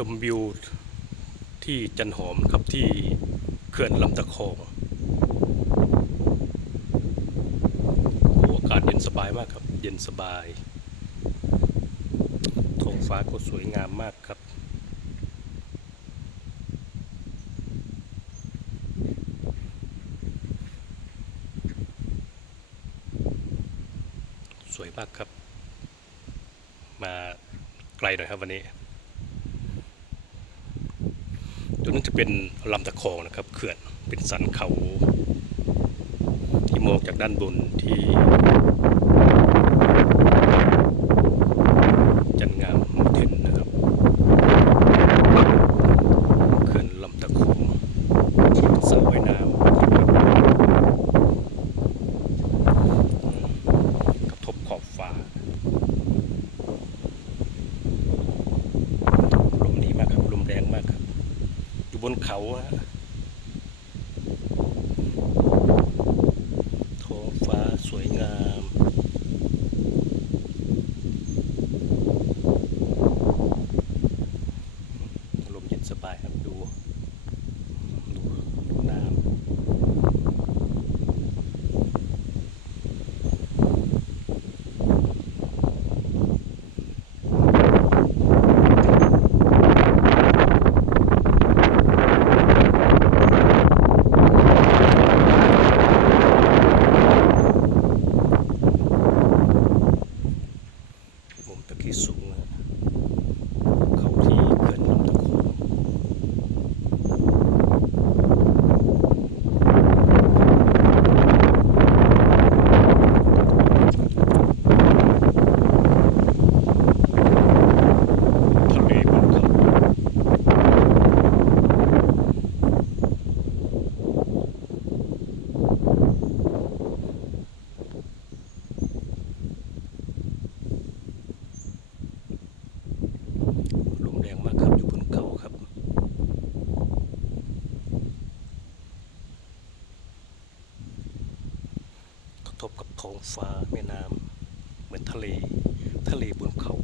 ชมวิวที่จันหอมครับที่เขื่อนลำตะคองอากาศเย็นสบายมากครับ เย็นสบายท้องฟ้าก็สวยงามมากครับสวยมากครับ มาไกลหน่อยครับวันนี้ จุดนั้นจะเป็นลำตะคองนะครับเขื่อนเป็นสันเขาที่มองจากด้านบนที่ บนเขา ของฟ้าแม่น้ำเหมือนทะเล ทะเลบนเขา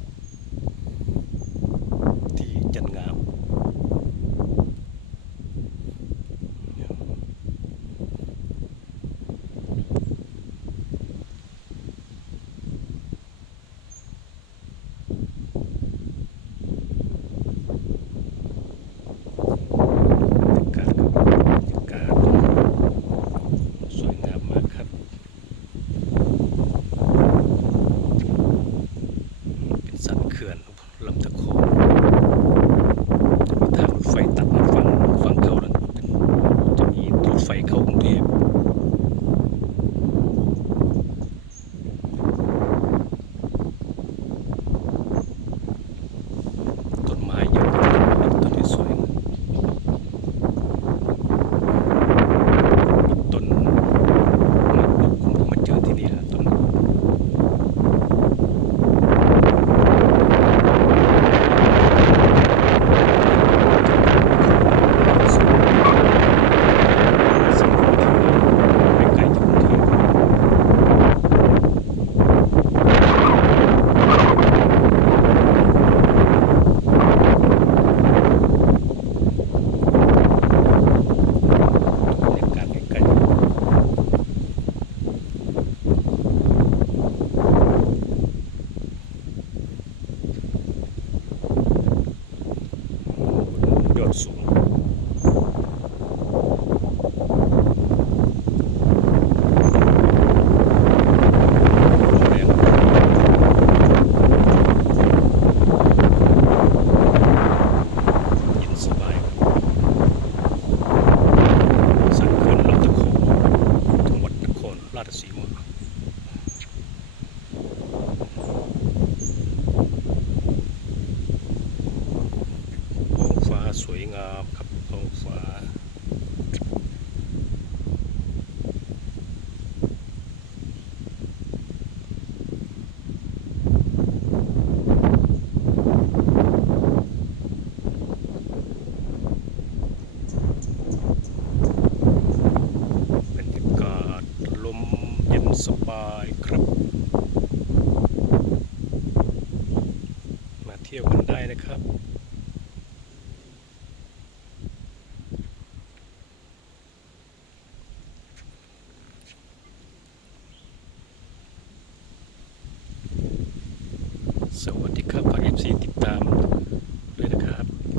ขื่อนลำตะโข Sulu สบายครับ มาเที่ยวกันได้นะครับ สวัสดีครับฝากเอฟซีติดตาม